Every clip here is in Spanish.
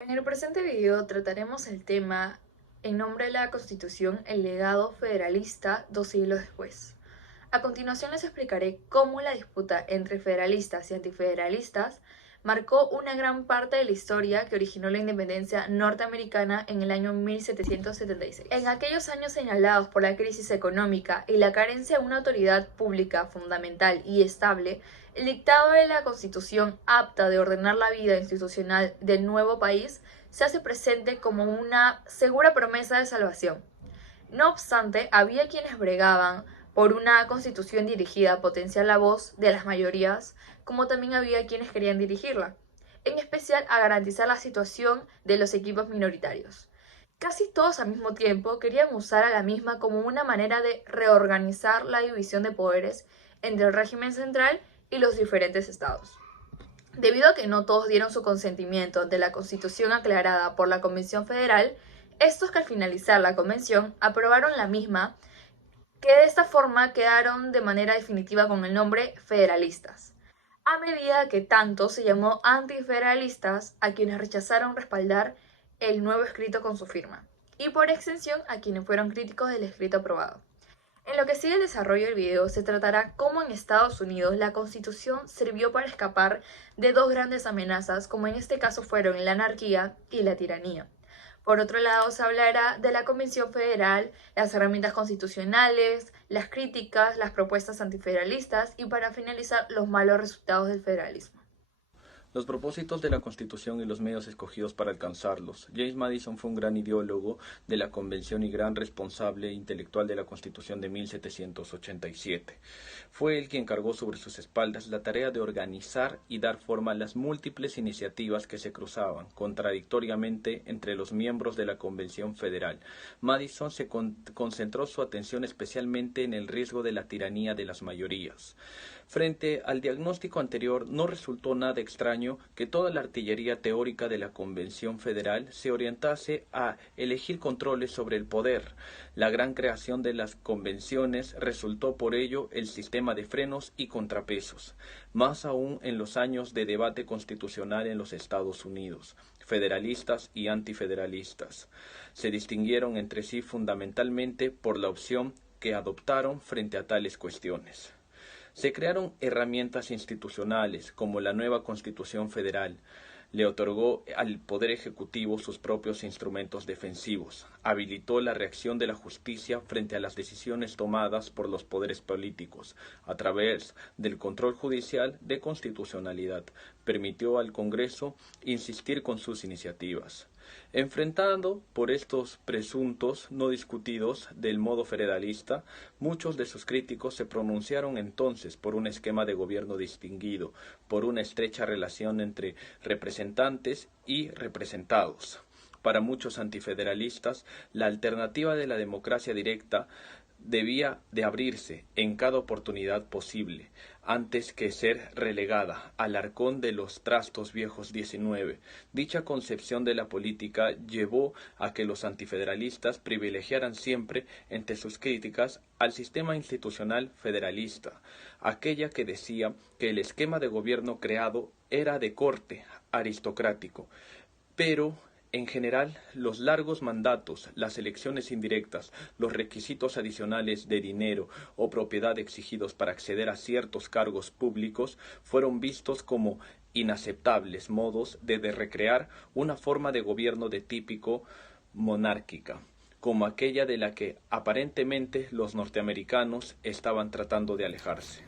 En el presente video trataremos el tema En nombre de la Constitución, el legado federalista 2 siglos después. A continuación les explicaré cómo la disputa entre federalistas y antifederalistas marcó una gran parte de la historia que originó la independencia norteamericana en el año 1776. En aquellos años señalados por la crisis económica y la carencia de una autoridad pública fundamental y estable, el dictado de la Constitución apta de ordenar la vida institucional del nuevo país se hace presente como una segura promesa de salvación. No obstante, había quienes bregaban por una constitución dirigida a potenciar la voz de las mayorías, como también había quienes querían dirigirla, en especial a garantizar la situación de los equipos minoritarios. Casi todos al mismo tiempo querían usar a la misma como una manera de reorganizar la división de poderes entre el régimen central y los diferentes estados. Debido a que no todos dieron su consentimiento ante la constitución aclarada por la Convención Federal, estos que al finalizar la convención aprobaron la misma, que de esta forma quedaron de manera definitiva con el nombre federalistas, a medida que tanto se llamó antifederalistas a quienes rechazaron respaldar el nuevo escrito con su firma, y por extensión a quienes fueron críticos del escrito aprobado. En lo que sigue el desarrollo del video se tratará cómo en Estados Unidos la Constitución sirvió para escapar de dos grandes amenazas, como en este caso fueron la anarquía y la tiranía. Por otro lado, se hablará de la Convención Federal, las herramientas constitucionales, las críticas, las propuestas antifederalistas y para finalizar los malos resultados del federalismo. Los propósitos de la Constitución y los medios escogidos para alcanzarlos. James Madison fue un gran ideólogo de la Convención y gran responsable intelectual de la Constitución de 1787. Fue él quien cargó sobre sus espaldas la tarea de organizar y dar forma a las múltiples iniciativas que se cruzaban contradictoriamente entre los miembros de la Convención Federal. Madison se concentró su atención especialmente en el riesgo de la tiranía de las mayorías. Frente al diagnóstico anterior, no resultó nada extraño que toda la artillería teórica de la Convención Federal se orientase a elegir controles sobre el poder. La gran creación de las convenciones resultó por ello el sistema de frenos y contrapesos, más aún en los años de debate constitucional en los Estados Unidos. Federalistas y antifederalistas se distinguieron entre sí fundamentalmente por la opción que adoptaron frente a tales cuestiones. Se crearon herramientas institucionales, como la nueva Constitución Federal. Le otorgó al Poder Ejecutivo sus propios instrumentos defensivos. Habilitó la reacción de la justicia frente a las decisiones tomadas por los poderes políticos, a través del control judicial de constitucionalidad. Permitió al Congreso insistir con sus iniciativas. Enfrentado por estos presuntos no discutidos del modo federalista, muchos de sus críticos se pronunciaron entonces por un esquema de gobierno distinguido, por una estrecha relación entre representantes y representados. Para muchos antifederalistas, la alternativa de la democracia directa debía de abrirse en cada oportunidad posible, antes que ser relegada al arcón de los trastos viejos 19. Dicha concepción de la política llevó a que los antifederalistas privilegiaran siempre entre sus críticas al sistema institucional federalista, aquella que decía que el esquema de gobierno creado era de corte aristocrático, pero en general, los largos mandatos, las elecciones indirectas, los requisitos adicionales de dinero o propiedad exigidos para acceder a ciertos cargos públicos fueron vistos como inaceptables modos de recrear una forma de gobierno de típico monárquica, como aquella de la que aparentemente los norteamericanos estaban tratando de alejarse.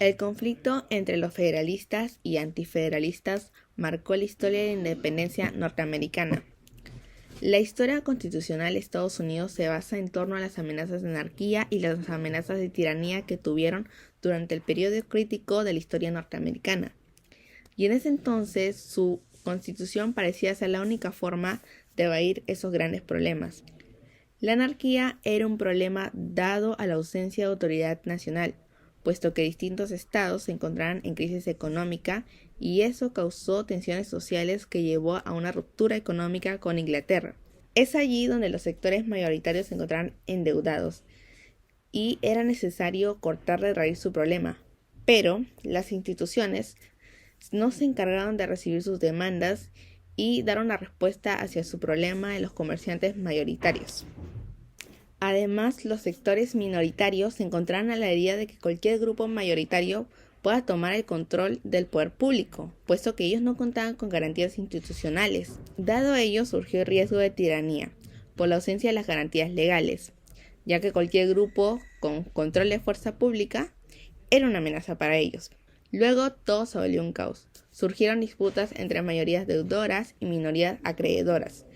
El conflicto entre los federalistas y antifederalistas marcó la historia de la independencia norteamericana. La historia constitucional de Estados Unidos se basa en torno a las amenazas de anarquía y las amenazas de tiranía que tuvieron durante el periodo crítico de la historia norteamericana. Y en ese entonces su constitución parecía ser la única forma de evadir esos grandes problemas. La anarquía era un problema dado a la ausencia de autoridad nacional, puesto que distintos estados se encontraban en crisis económica y eso causó tensiones sociales que llevó a una ruptura económica con Inglaterra. Es allí donde los sectores mayoritarios se encontraban endeudados y era necesario cortar de raíz su problema, pero las instituciones no se encargaron de recibir sus demandas y dar una respuesta hacia su problema de los comerciantes mayoritarios. Además, los sectores minoritarios se encontraron a la idea de que cualquier grupo mayoritario pueda tomar el control del poder público, puesto que ellos no contaban con garantías institucionales. Dado ello, surgió el riesgo de tiranía, por la ausencia de las garantías legales, ya que cualquier grupo con control de fuerza pública era una amenaza para ellos. Luego todo se volvió un caos. Surgieron disputas entre mayorías deudoras y minorías acreedoras.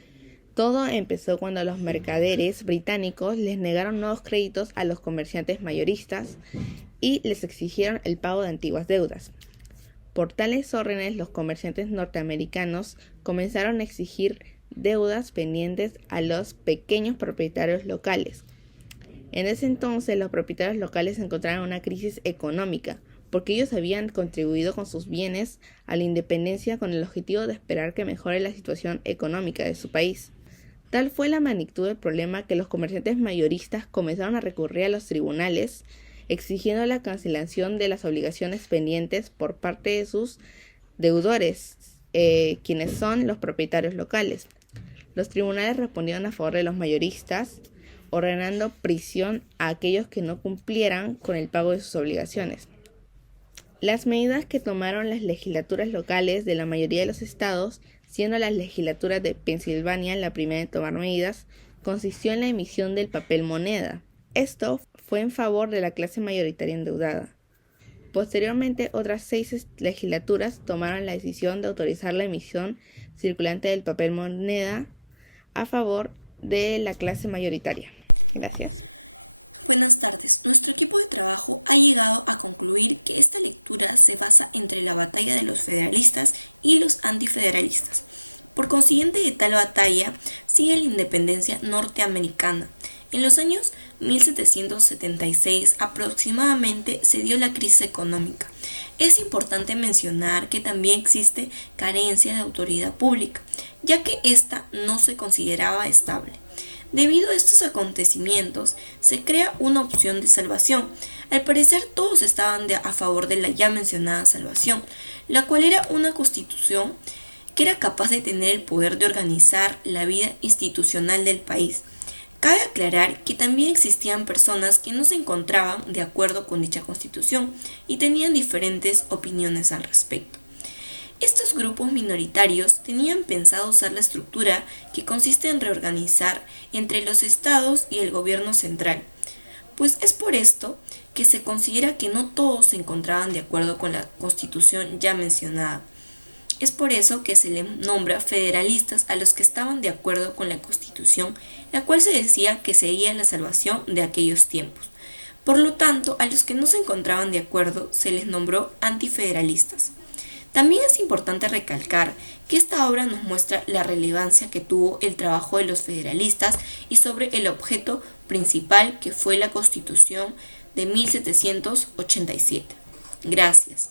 Todo empezó cuando los mercaderes británicos les negaron nuevos créditos a los comerciantes mayoristas y les exigieron el pago de antiguas deudas. Por tales órdenes, los comerciantes norteamericanos comenzaron a exigir deudas pendientes a los pequeños propietarios locales. En ese entonces, los propietarios locales se encontraron en una crisis económica, porque ellos habían contribuido con sus bienes a la independencia con el objetivo de esperar que mejore la situación económica de su país. Tal fue la magnitud del problema que los comerciantes mayoristas comenzaron a recurrir a los tribunales, exigiendo la cancelación de las obligaciones pendientes por parte de sus deudores, quienes son los propietarios locales. Los tribunales respondieron a favor de los mayoristas, ordenando prisión a aquellos que no cumplieran con el pago de sus obligaciones. Las medidas que tomaron las legislaturas locales de la mayoría de los estados, siendo las legislaturas de Pensilvania la primera en tomar medidas, consistió en la emisión del papel moneda. Esto fue en favor de la clase mayoritaria endeudada. Posteriormente, otras 6 legislaturas tomaron la decisión de autorizar la emisión circulante del papel moneda a favor de la clase mayoritaria. Gracias. Buenas tardes. Nuestro equipo de trabajo ha llegado a concluir que esta lectura se basa entre la batalla de los federalistas y los antifederalistas. Por consiguiente, de tal batalla sigue la independencia norteamericana. En los años 1776 aproximadamente se dio la crisis económica. Es importante mencionar que también existe carencia de autoridad pública, ya que ésta no se consideraba estable. Debido a estos acontecimientos, se crea una opción de salvación. Al parecer todos estaban a favor de la ya mencionada salvación, la cual era una constitución que era capaz de tener el poder de organizar la vida institucional del país. Cabe aclarar que también existían personas que no se encontraban de acuerdo con dicha constitución y tenían diferentes opiniones al respecto. Estos grupos minoritarios tenían pensado usar la estructura que consiste en reorganizar entre los estados y el gobierno central, pues es por esto que se considera que no todos se encontraban de acuerdo con la constitución ya mencionada. Es por eso que se le nombra federalistas a los que estaban de acuerdo con la constitución, la cual se decía que seguía la salvación de aquellos tiempos. Por lo tanto, a los que no se encontraban de acuerdo se les nombró antifederalistas. También es importante recalcar que esta obra nos muestra la relevancia que tuvo el trabajo de los federalistas y sobre el objeto principal que fue la Constitución de 1787. Gracias.